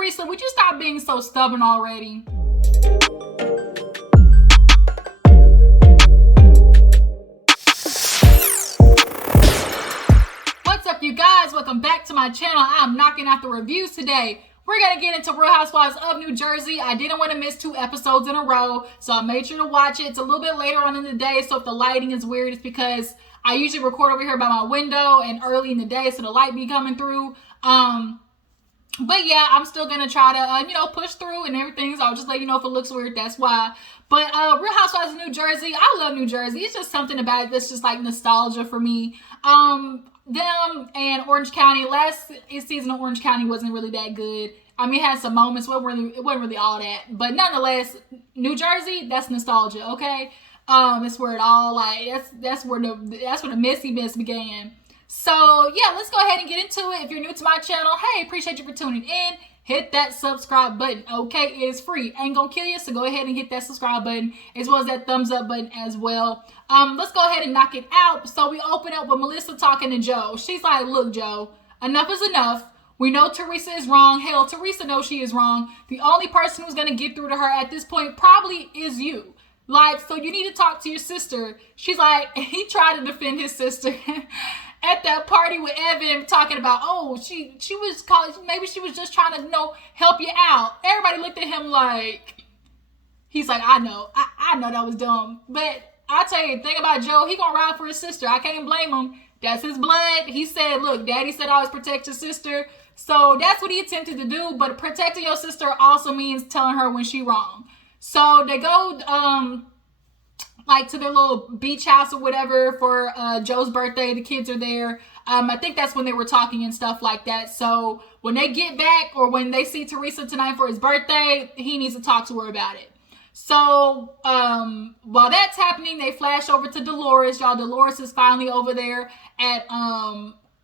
Teresa, would you stop being so stubborn already? What's up, you guys? Welcome back to my channel. I'm knocking out the reviews today. We're going to get into Real Housewives of New Jersey. I didn't want to miss 2 episodes in a row, so I made sure to watch it. It's a little bit later on in the day, so if the lighting is weird, it's because I usually record over here by my window and early in the day, so the light be coming through. But yeah, I'm still going to try to, push through and everything, so I'll just let you know if it looks weird, that's why. But Real Housewives of New Jersey, I love New Jersey. It's just something about it that's just like nostalgia for me. Them and Orange County, last season of Orange County wasn't really that good. I mean, it had some moments, it wasn't really all that. But nonetheless, New Jersey, that's nostalgia, okay? It's where it all, that's where the messy mess began. So, yeah, let's go ahead and get into it. If you're new to my channel, hey, appreciate you for tuning in. Hit that subscribe button, okay? It is free. Ain't gonna kill you, so go ahead and hit that subscribe button as well as that thumbs up button as well. Let's go ahead and knock it out. So we open up with Melissa talking to Joe. She's like, look, Joe, enough is enough. We know Teresa is wrong. Hell, Teresa knows she is wrong. The only person who's gonna get through to her at this point probably is you. Like, so you need to talk to your sister. She's like, he tried to defend his sister. At that party with Evan, talking about, oh, she was calling, maybe she was just trying to, help you out. Everybody looked at him like, he's like, I know that was dumb. But I tell you, the thing about Joe, he gonna ride for his sister. I can't blame him. That's his blood. He said, look, Daddy said always protect your sister. So that's what he attempted to do. But protecting your sister also means telling her when she wrong. So they go, to their little beach house or whatever for Joe's birthday. The kids are there. I think that's when they were talking and stuff like that. So when they get back or when they see Teresa tonight for his birthday, he needs to talk to her about it. So while that's happening, they flash over to Dolores. Y'all, Dolores is finally over there at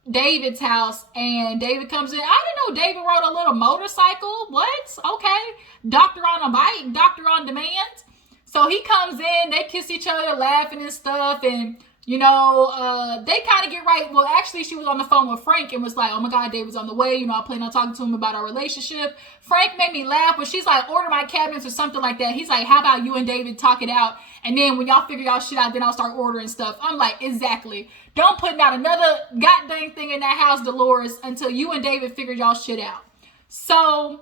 David's house, and David comes in. I didn't know David rode a little motorcycle. What? Okay. Doctor on a bike, doctor on demand. So he comes in, they kiss each other, laughing and stuff, and, they kind of get right. Well, actually, she was on the phone with Frank and was like, oh my God, David's on the way. I plan on talking to him about our relationship. Frank made me laugh, but she's like, order my cabinets or something like that. He's like, how about you and David talk it out? And then when y'all figure y'all shit out, then I'll start ordering stuff. I'm like, exactly. Don't put out another goddamn thing in that house, Dolores, until you and David figure y'all shit out. So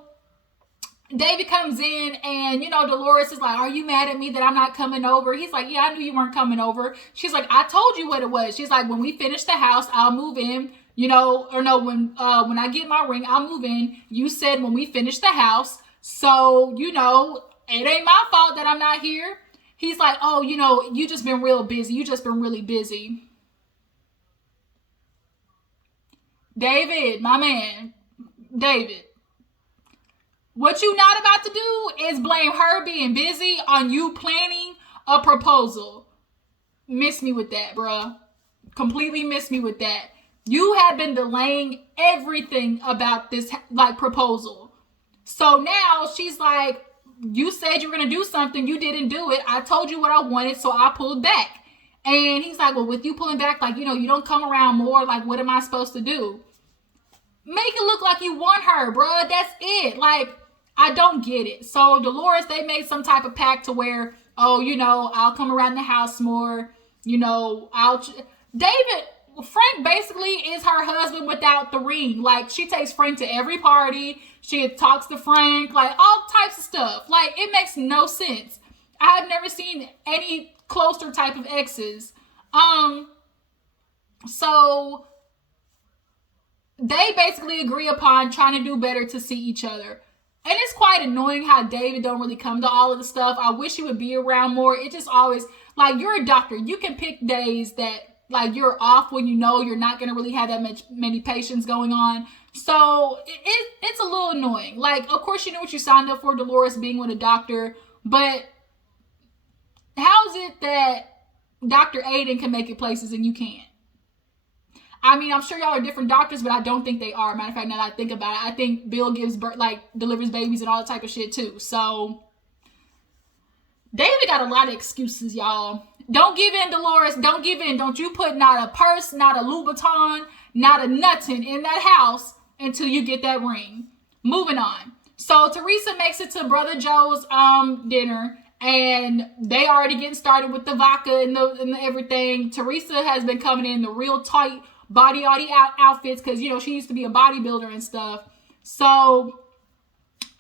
David comes in and, Dolores is like, are you mad at me that I'm not coming over? He's like, yeah, I knew you weren't coming over. She's like, I told you what it was. She's like, when we finish the house, I'll move in, when I get my ring, I'll move in. You said when we finish the house. So, it ain't my fault that I'm not here. He's like, oh, you just been real busy. You just been really busy. David, my man, David. What you not about to do is blame her being busy on you planning a proposal. Miss me with that, bruh. Completely miss me with that. You have been delaying everything about this, proposal. So now she's like, you said you were going to do something. You didn't do it. I told you what I wanted, so I pulled back. And he's like, well, with you pulling back, you don't come around more. What am I supposed to do? Make it look like you want her, bruh. That's it. I don't get it. So Dolores, they made some type of pact to where, I'll come around the house more. Frank basically is her husband without the ring. She takes Frank to every party. She talks to Frank, all types of stuff. It makes no sense. I have never seen any closer type of exes. So they basically agree upon trying to do better to see each other. And it's quite annoying how David don't really come to all of the stuff. I wish he would be around more. It just always, you're a doctor. You can pick days that, you're off when you're not going to really have that many patients going on. So it's a little annoying. Of course, you know what you signed up for, Dolores being with a doctor. But how is it that Dr. Aiden can make it places and you can't? I mean, I'm sure y'all are different doctors, but I don't think they are. Matter of fact, now that I think about it, I think Bill gives birth, delivers babies and all that type of shit too. So David got a lot of excuses, y'all. Don't give in, Dolores. Don't give in. Don't you put not a purse, not a Louboutin, not a nothing in that house until you get that ring. Moving on. So Teresa makes it to Brother Joe's dinner, and they already getting started with the vodka and the everything. Teresa has been coming in the real tight body outfits because, you know, she used to be a bodybuilder and stuff. So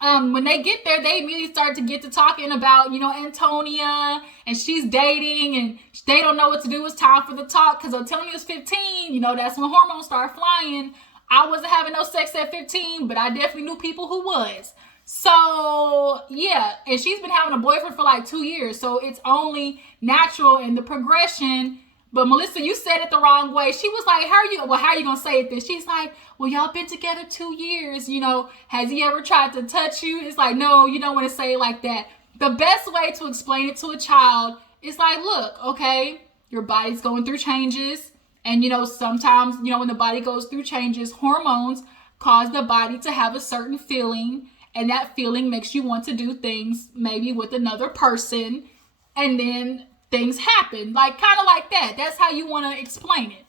when they get there, they immediately start to get to talking about, you know, Antonia, and she's dating, and they don't know what to do. It's time for the talk because Antonia was 15. You know, that's when hormones start flying. I wasn't having no sex at 15, but I definitely knew people who was. So, yeah, and she's been having a boyfriend for like 2 years, so it's only natural in the progression. But Melissa, you said it the wrong way. She was like, how are you going to say it then? She's like, well, y'all been together 2 years. You know, has he ever tried to touch you? It's like, no, you don't want to say it like that. The best way to explain it to a child is like, look, okay, your body's going through changes. And, you know, sometimes, you know, when the body goes through changes, hormones cause the body to have a certain feeling. And that feeling makes you want to do things maybe with another person. And then things happen, like kind of like that. That's how you want to explain it.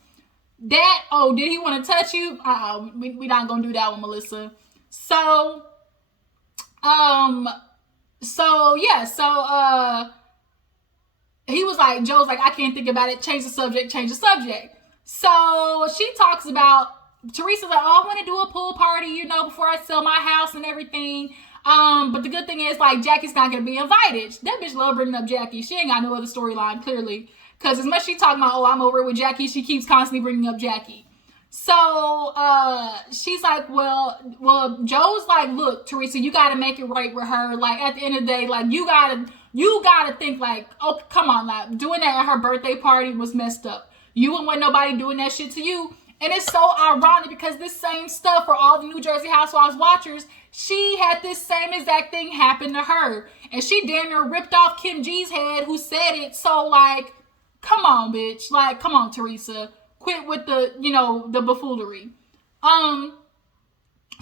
That, oh, did he want to touch you? We not gonna do that one, Melissa. So he was like, Joe's like, I can't think about it. Change the subject. So she talks about, Teresa's like, oh, I want to do a pool party, you know, before I sell my house and everything. But the good thing is, like, Jackie's not going to be invited. That bitch love bringing up Jackie. She ain't got no other storyline, clearly. Because as much as she talking about, oh, I'm over it with Jackie, she keeps constantly bringing up Jackie. So, she's like, well, Joe's like, look, Teresa, you got to make it right with her. Like, at the end of the day, like, you got to think, like, oh, come on, like, doing that at her birthday party was messed up. You wouldn't want nobody doing that shit to you. And it's so ironic because this same stuff for all the New Jersey Housewives watchers, she had this same exact thing happen to her. And she damn near ripped off Kim G's head who said it. So, like, come on, bitch. Like, come on, Teresa. Quit with the, you know, the buffoonery.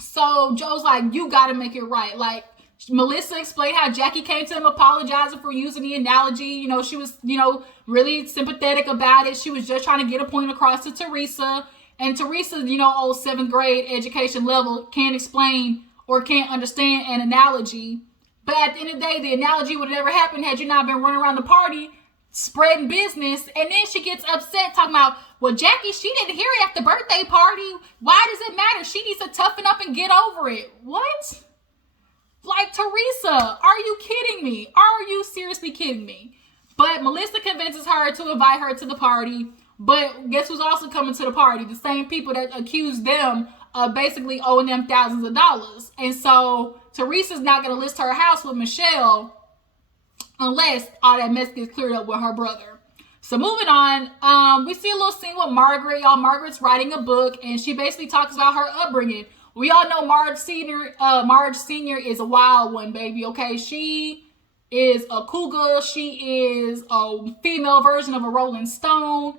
So Joe's like, you got to make it right. Like, Melissa explained how Jackie came to him apologizing for using the analogy. You know, she was, you know, really sympathetic about it. She was just trying to get a point across to Teresa. And Teresa, you know, old 7th grade education level, can't explain or can't understand an analogy. But at the end of the day, the analogy would have never happened had you not been running around the party spreading business. And then she gets upset talking about, well, Jackie, she didn't hear it at the birthday party. Why does it matter? She needs to toughen up and get over it. What? Like, Teresa, are you kidding me? Are you seriously kidding me? But Melissa convinces her to invite her to the party. But guess who's also coming to the party? The same people that accused them of basically owing them thousands of dollars. And so Teresa's not going to list her house with Michelle unless all that mess gets cleared up with her brother. So moving on, we see a little scene with Margaret. Y'all, Margaret's writing a book, and she basically talks about her upbringing. We all know Marge Senior is a wild one, baby, okay? She is a cougar. She is a female version of a Rolling Stone.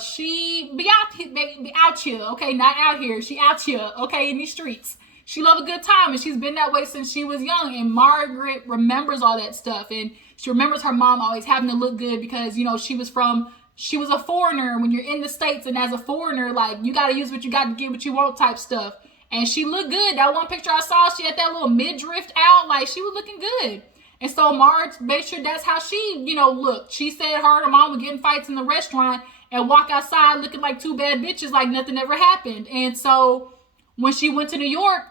She be out here, okay? Not out here. She out here, okay, in these streets. She love a good time, and she's been that way since she was young. And Margaret remembers all that stuff, and she remembers her mom always having to look good because, you know, she was a foreigner. When you're in the States and as a foreigner, like, you got to use what you got to get what you want type stuff. And she looked good. That one picture I saw, she had that little midriff out, like, she was looking good. And so Marge made sure that's how she, you know, looked. She said her and her mom would get in fights in the restaurant and walk outside looking like two bad bitches, like nothing ever happened. And so when she went to New York,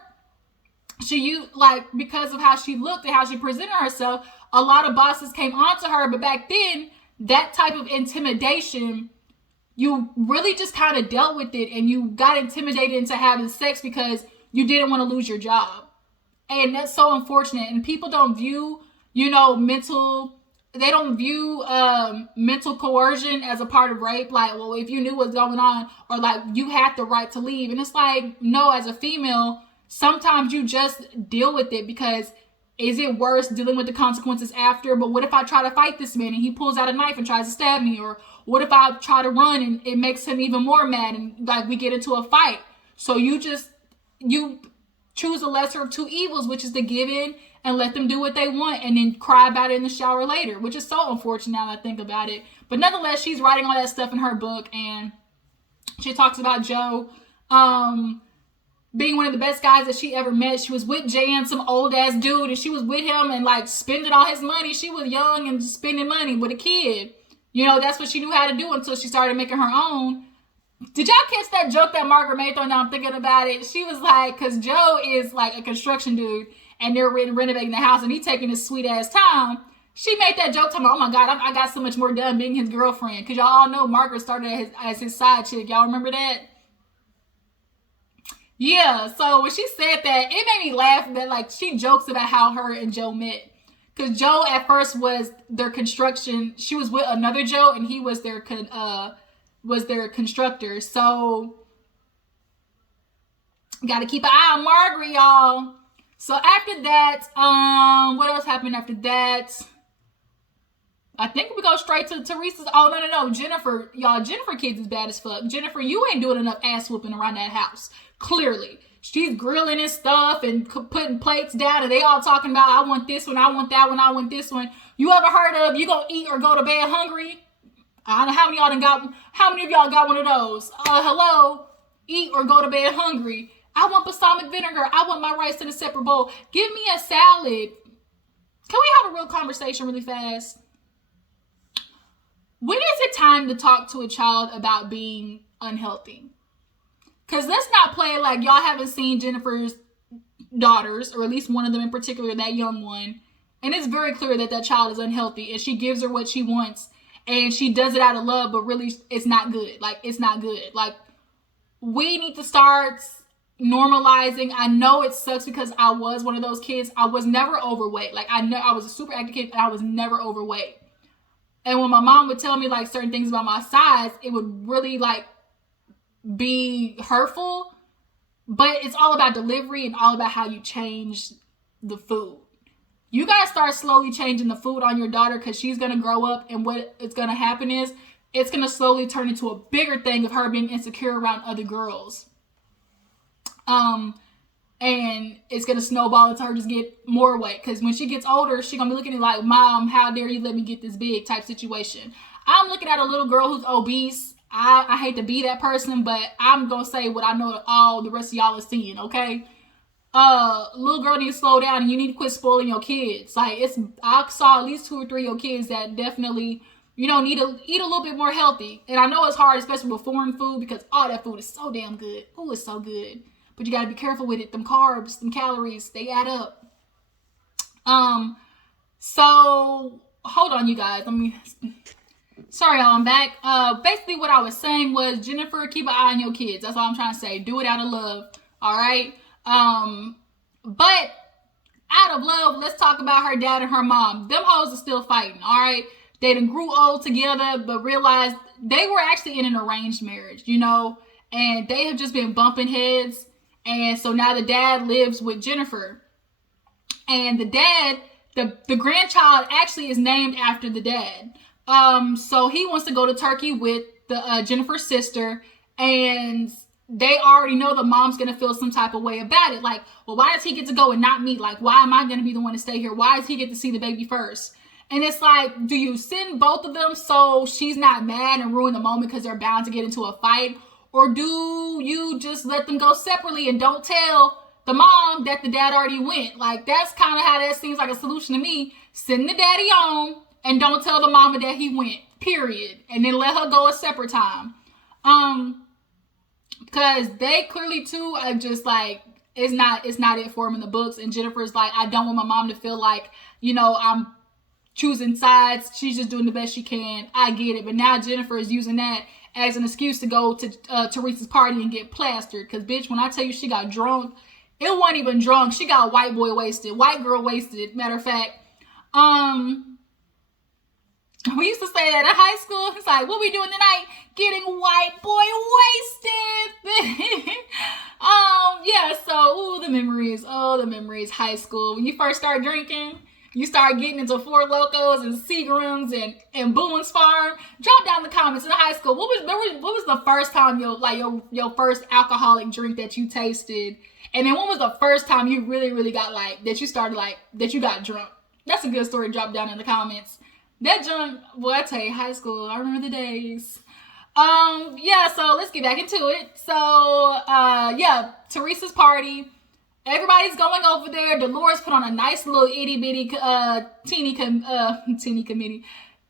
because of how she looked and how she presented herself, a lot of bosses came on to her. But back then, that type of intimidation, you really just kind of dealt with it, and you got intimidated into having sex because you didn't want to lose your job. And that's so unfortunate. And people don't view, you know, mental coercion as a part of rape. Like, well, if you knew what's going on, or like you had the right to leave. And it's like, no, as a female, sometimes you just deal with it because is it worse dealing with the consequences after? But what if I try to fight this man and he pulls out a knife and tries to stab me? Or what if I try to run and it makes him even more mad and like we get into a fight? So you choose the lesser of two evils, which is to give in and let them do what they want and then cry about it in the shower later, which is so unfortunate now that I think about it. But nonetheless, she's writing all that stuff in her book, and she talks about Joe. being one of the best guys that she ever met. She was with Jan, some old ass dude, and she was with him and like spending all his money. She was young and just spending money with a kid. You know, that's what she knew how to do until she started making her own. Did y'all catch that joke that Margaret made though? Now I'm thinking about it. She was like, because Joe is like a construction dude and they're renovating the house and he's taking his sweet ass time. She made that joke talking about, oh my God, I got so much more done being his girlfriend. Because y'all all know Margaret started as his side chick. Y'all remember that? Yeah, so when she said that, it made me laugh that like she jokes about how her and Joe met. Because Joe at first was their construction. She was with another Joe and he was their constructor. So gotta keep an eye on Margaret, y'all. So after that, what else happened after that? I think we go straight to Teresa's. Oh, no. Jennifer, y'all, Jennifer kids is bad as fuck. Jennifer, you ain't doing enough ass whooping around that house. Clearly. She's grilling and stuff and putting plates down and they all talking about, I want this one, I want that one, I want this one. You ever heard of you gonna eat or go to bed hungry? I don't know how many of y'all got one of those? Hello? Eat or go to bed hungry. I want balsamic vinegar. I want my rice in a separate bowl. Give me a salad. Can we have a real conversation really fast? When is it time to talk to a child about being unhealthy? Because let's not play like y'all haven't seen Jennifer's daughters, or at least one of them in particular, that young one. And it's very clear that that child is unhealthy and she gives her what she wants and she does it out of love, but really it's not good. Like, it's not good. Like, we need to start normalizing. I know it sucks because I was one of those kids. I was never overweight. Like, I was a super active kid and I was never overweight. And when my mom would tell me like certain things about my size, it would really like be hurtful. But it's all about delivery and all about how you change the food. You gotta start slowly changing the food on your daughter because she's gonna grow up and what it's gonna happen is it's gonna slowly turn into a bigger thing of her being insecure around other girls. And it's gonna snowball into her just get more weight because when she gets older, she's gonna be looking at it like, Mom, how dare you let me get this big type situation. I'm looking at a little girl who's obese. I hate to be that person, but I'm gonna say what I know all the rest of y'all are seeing, okay? Little girl needs to slow down and you need to quit spoiling your kids. Like, I saw at least 2 or 3 of your kids that definitely, you know, need to eat a little bit more healthy. And I know it's hard, especially with foreign food, because all that food is so damn good. Ooh, it's so good. But you gotta be careful with it. Them carbs, them calories, they add up. So hold on, you guys. Sorry, y'all, I'm back. Basically what I was saying was, Jennifer, keep an eye on your kids. That's all I'm trying to say. Do it out of love. All right. But out of love, let's talk about her dad and her mom. Them hoes are still fighting. All right. They done grew old together, but realized they were actually in an arranged marriage, you know, and they have just been bumping heads. And so now the dad lives with Jennifer, and the dad, the grandchild actually is named after the dad. So he wants to go to Turkey with the Jennifer's sister, and they already know the mom's going to feel some type of way about it. Like, well, why does he get to go and not me? Like, why am I going to be the one to stay here? Why does he get to see the baby first? And it's like, do you send both of them so she's not mad and ruin the moment because they're bound to get into a fight? Or do you just let them go separately and don't tell the mom that the dad already went? Like, that's kind of how that seems like a solution to me. Send the daddy on and don't tell the mama that he went, period. And then let her go a separate time. Because they clearly too are just like, it's not it for them in the books. And Jennifer's like, I don't want my mom to feel like, you know, I'm choosing sides. She's just doing the best she can. I get it. But now Jennifer is using that as an excuse to go to Teresa's party and get plastered. Because, bitch, when I tell you she got drunk, it wasn't even drunk. She got white boy wasted. White girl wasted, matter of fact. We used to say that in high school. It's like, what we doing tonight? Getting white boy wasted. Yeah, so, ooh, the memories. Oh, the memories. High school. When you first start drinking, you start getting into Four Locos and Seagrams and Boone's Farm. Drop down in the comments in high school. What was the first time your first alcoholic drink that you tasted? And then when was the first time you really got that you got drunk? That's a good story. Drop down in the comments. That junk, boy, I tell you, high school, I remember the days. Yeah, so let's get back into it. So, yeah, Teresa's party. Everybody's going over there. Dolores put on a nice little itty bitty, teeny committee,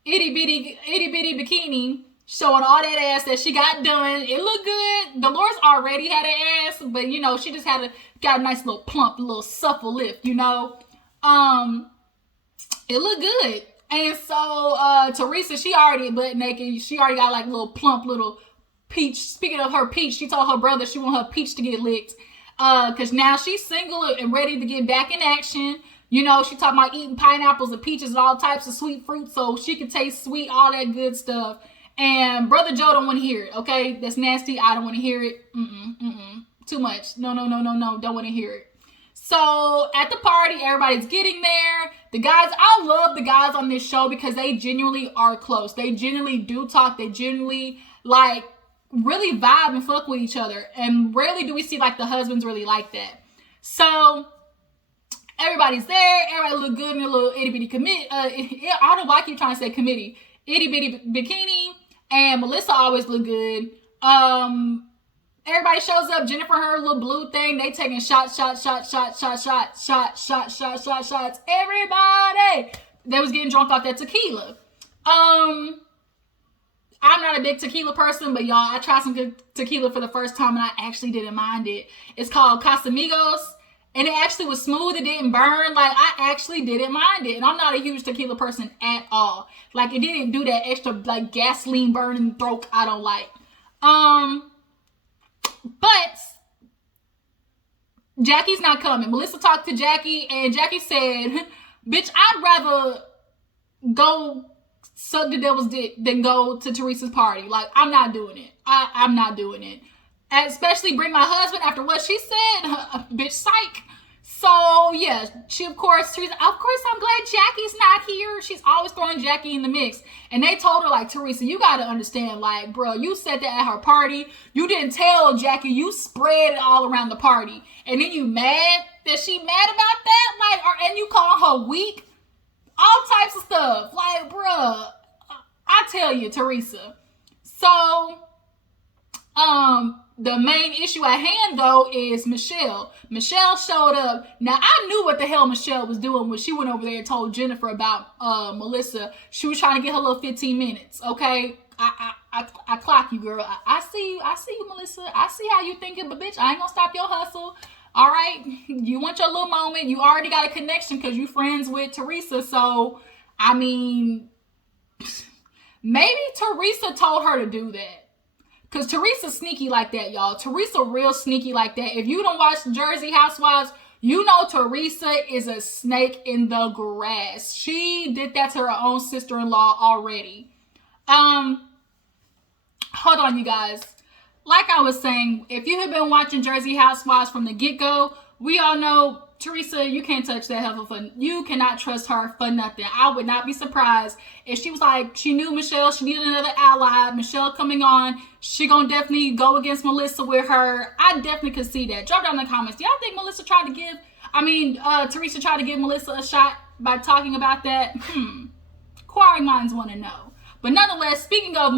itty bitty bikini, showing all that ass that she got done. It looked good. Dolores already had an ass, but you know she just got a nice little plump, little supple lift. You know, it looked good. And so Teresa, she already butt naked. She already got like little plump little peach. Speaking of her peach, she told her brother she want her peach to get licked. Cause now she's single and ready to get back in action. You know, she talking about eating pineapples and peaches and all types of sweet fruit so she can taste sweet, all that good stuff. And Brother Joe don't want to hear it, okay? That's nasty. I don't want to hear it. Too much. No. Don't want to hear it. So at the party, everybody's getting there. The guys, I love the guys on this show because they genuinely are close. They genuinely do talk. They genuinely like really vibe and fuck with each other. And rarely do we see like the husbands really like that. So everybody's there. Everybody look good in a little itty bitty committee. I don't know why I keep trying to say committee. Itty bitty bikini. And Melissa always look good. Everybody shows up. Jennifer, her little blue thing. They taking shots. Everybody. They was getting drunk off that tequila. I'm not a big tequila person, but y'all, I tried some good tequila for the first time and I actually didn't mind it. It's called Casamigos. And it actually was smooth. It didn't burn. Like, I actually didn't mind it. And I'm not a huge tequila person at all. Like, it didn't do that extra, like, gasoline burning throat I don't like. But Jackie's not coming. Melissa talked to Jackie, and Jackie said, bitch, I'd rather go suck the devil's dick than go to Teresa's party. Like, I'm not doing it. I'm not doing it. Especially bring my husband after what she said. Bitch, psych. So, yeah, Teresa, of course, I'm glad Jackie's not here. She's always throwing Jackie in the mix. And they told her, like, Teresa, you got to understand, like, bro, you said that at her party. You didn't tell Jackie. You spread it all around the party. And then you mad that she mad about that? Like, and you call her weak? All types of stuff. Like, bruh, I tell you, Teresa. So, the main issue at hand, though, is Michelle. Michelle showed up. Now, I knew what the hell Michelle was doing when she went over there and told Jennifer about Melissa. She was trying to get her little 15 minutes, okay? I clock you, girl. I see you, Melissa. I see how you thinking, but bitch, I ain't gonna stop your hustle. All right? You want your little moment. You already got a connection because you friends with Teresa. So, I mean, maybe Teresa told her to do that. Because Teresa's sneaky like that, y'all. Teresa real sneaky like that. If you don't watch Jersey Housewives, you know Teresa is a snake in the grass. She did that to her own sister-in-law already. Hold on, you guys. Like I was saying, if you have been watching Jersey Housewives from the get-go, we all know Teresa, you can't touch that heifer for, you cannot trust her for nothing. I would not be surprised if she was like, she knew Michelle, she needed another ally, Michelle coming on, she gonna definitely go against Melissa with her. I definitely could see that. Drop down in the comments. Do y'all think Teresa tried to give Melissa a shot by talking about that? Inquiring minds want to know. But nonetheless, speaking of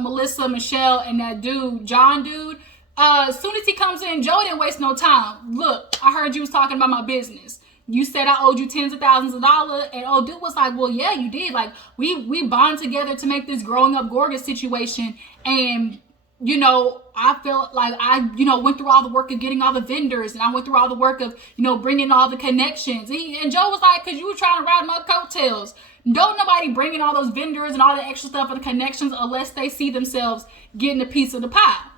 Melissa, Michelle, and that dude, John dude, as soon as he comes in, Joe didn't waste no time. Look, I heard you was talking about my business. You said I owed you tens of thousands of dollars. And old dude was like, well, yeah, you did. Like, we bond together to make this growing up Gorgas situation. And, you know, I felt like I, went through all the work of getting all the vendors. And I went through all the work of, bringing all the connections. And Joe was like, because you were trying to ride my coattails. Don't nobody bring in all those vendors and all the extra stuff and the connections unless they see themselves getting a piece of the pie.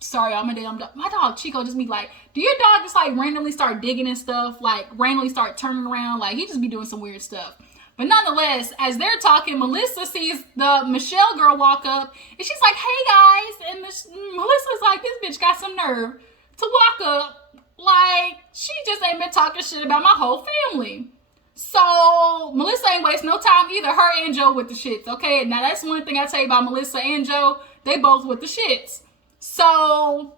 Sorry, my dog Chico just be like, do your dog just like randomly start digging and stuff? Like randomly start turning around? Like he just be doing some weird stuff. But nonetheless, as they're talking, Melissa sees the Michelle girl walk up and she's like, hey guys. And Melissa's like, this bitch got some nerve to walk up. Like she just ain't been talking shit about my whole family. So Melissa ain't waste no time either. Her and Joe with the shits. Okay, now that's one thing I tell you about Melissa and Joe. They both with the shits. So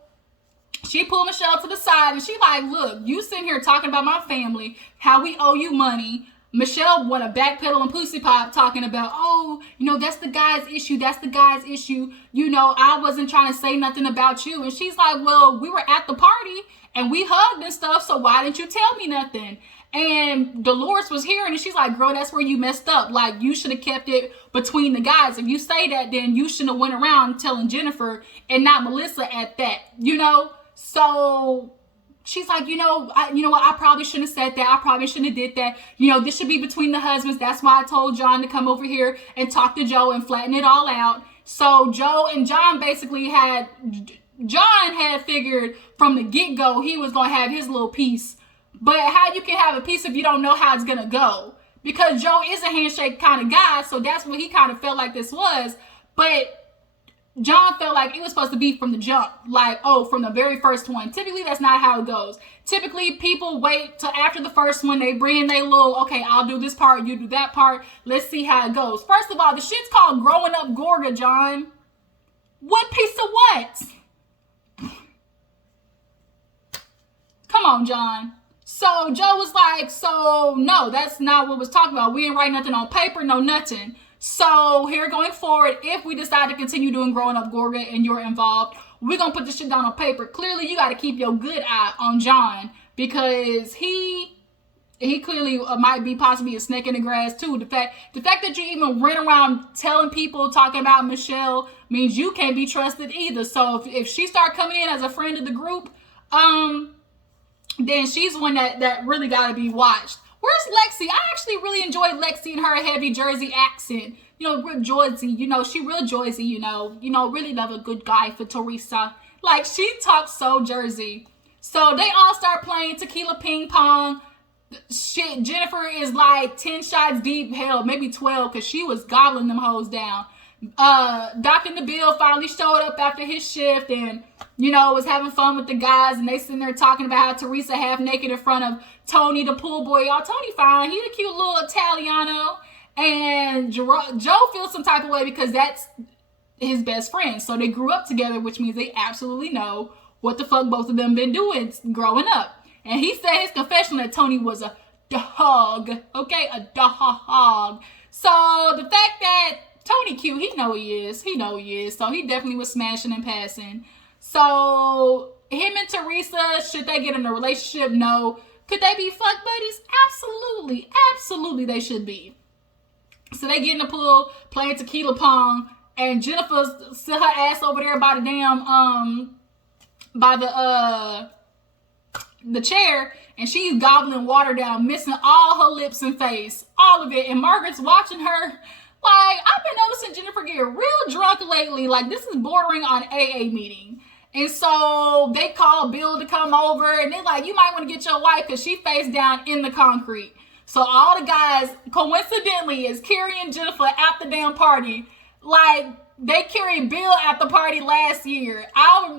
she pulled Michelle to the side and she like, look, you sitting here talking about my family, how we owe you money. Michelle want to backpedal and pussy pop talking about, oh, you know, that's the guy's issue. That's the guy's issue. You know, I wasn't trying to say nothing about you. And she's like, well, we were at the party and we hugged and stuff. So why didn't you tell me nothing? And Dolores was hearing and she's like, girl, that's where you messed up. Like, you should have kept it between the guys. If you say that, then you shouldn't have went around telling Jennifer and not Melissa at that, you know? So she's like, you know what? I probably shouldn't have said that. I probably shouldn't have did that. You know, this should be between the husbands. That's why I told John to come over here and talk to Joe and flatten it all out. So Joe and John basically John had figured from the get-go he was going to have his little piece. But how you can have a piece if you don't know how it's going to go? Because Joe is a handshake kind of guy, so that's what he kind of felt like this was. But John felt like it was supposed to be from the jump. Like, oh, from the very first one. Typically, that's not how it goes. Typically, people wait till after the first one. They bring in their little, okay, I'll do this part, you do that part. Let's see how it goes. First of all, the shit's called Growing Up Gorga, John. What piece of what? Come on, John. So Joe was like, so no, that's not what was talked about. We didn't write nothing on paper, no nothing. So here going forward, if we decide to continue doing Growing Up Gorga and you're involved, we're going to put this shit down on paper. Clearly, you got to keep your good eye on John because he clearly might be possibly a snake in the grass too. The fact that you even run around telling people, talking about Michelle means you can't be trusted either. So if she start coming in as a friend of the group, then she's one that really got to be watched. Where's Lexi? I actually really enjoyed Lexi and her heavy Jersey accent. You know, real Jersey, you know, she real Jersey, you know, really love a good guy for Teresa. Like, she talks so Jersey. So they all start playing tequila ping pong. Shit, Jennifer is like 10 shots deep, hell, maybe 12, because she was gobbling them hoes down. Dr. Nabil finally showed up after his shift and, you know, was having fun with the guys, and they sitting there talking about how Teresa half naked in front of Tony, the pool boy. Y'all, Tony fine. He a cute little Italiano. And Joe feels some type of way because that's his best friend. So they grew up together, which means they absolutely know what the fuck both of them been doing growing up. And he said his confession that Tony was a dog. Okay, a dog. So the fact that Tony cute, he know he is. So he definitely was smashing and passing. So him and Teresa, should they get in a relationship? No. Could they be fuck buddies? Absolutely they should be. So they get in the pool, playing tequila pong, and Jennifer sit her ass over there by the damn, by the chair, and she's gobbling water down, missing all her lips and face, all of it. And Margaret's watching her. Like, I've been noticing Jennifer get real drunk lately. Like, this is bordering on AA meeting. And so they call Bill to come over, and they're like, you might want to get your wife because she face down in the concrete. So all the guys, coincidentally, is carrying Jennifer at the damn party. Like, they carried Bill at the party last year.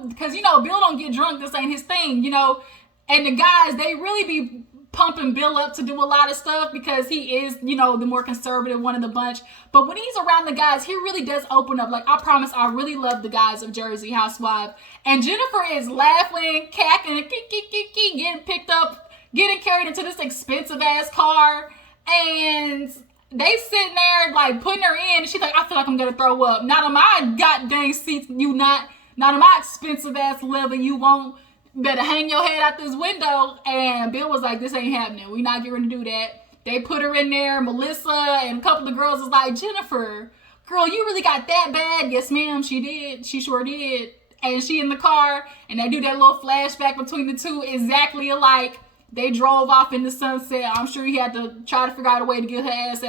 Because, you know, Bill don't get drunk. This ain't his thing, you know. And the guys, they really be pumping Bill up to do a lot of stuff because he is, you know, the more conservative one of the bunch. But when he's around the guys, he really does open up. Like, I promise, I really love the guys of Jersey Housewives. And Jennifer is laughing, cackling, getting picked up, getting carried into this expensive ass car. And they sitting there, like, putting her in. And she's like, I feel like I'm going to throw up. Not on my goddamn seats, you not. Not on my expensive ass leather, you won't. Better hang your head out this window. And Bill was like, this ain't happening. We not getting to do that. They put her in there. Melissa and a couple of girls was like, Jennifer, girl, you really got that bad? Yes, ma'am, she did. She sure did. And she in the car, and they do that little flashback between the two exactly alike. They drove off in the sunset. I'm sure he had to try to figure out a way to get her ass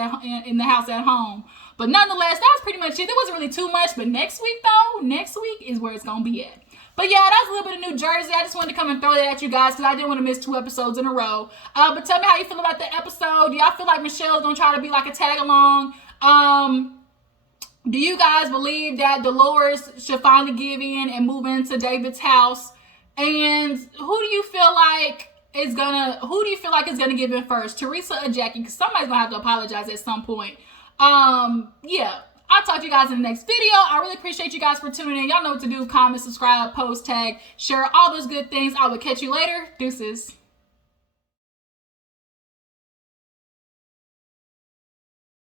in the house at home. But nonetheless, that was pretty much it. There wasn't really too much. But next week, though, next week is where it's going to be at. But yeah, that's a little bit of New Jersey. I just wanted to come and throw that at you guys because I didn't want to miss 2 episodes in a row. But tell me how you feel about the episode. Do y'all feel like Michelle's going to try to be like a tag along? Do you guys believe that Dolores should finally give in and move into David's house? And who do you feel like is gonna give in first? Teresa or Jackie? Because somebody's gonna have to apologize at some point. Yeah. I'll talk to you guys in the next video. I really appreciate you guys for tuning in. Y'all know what to do. Comment, subscribe, post, tag, share, all those good things. I will catch you later. Deuces.